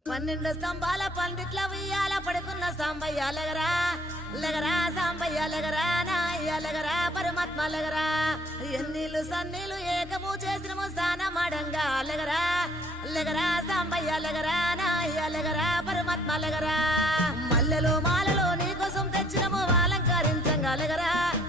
12 స్తంభాల పందిట్ల ఉయ్యాల పడుకున్న సాంబయ్య లగరా లగరా సాంబయ్య లగరా నాయ్య లగరా పరమాత్మ లగరా ఎన్నీళ్ళు సన్నీళ్ళు ఏకము చేసినము స్నానమాడంగా లగరా లగరా సాంబయ్య లగరా నాయ్య లగరా పరమాత్మ లగరా మల్లెలు మాలలో నీకోసం తెచ్చినము అలంకరించంగా లగరా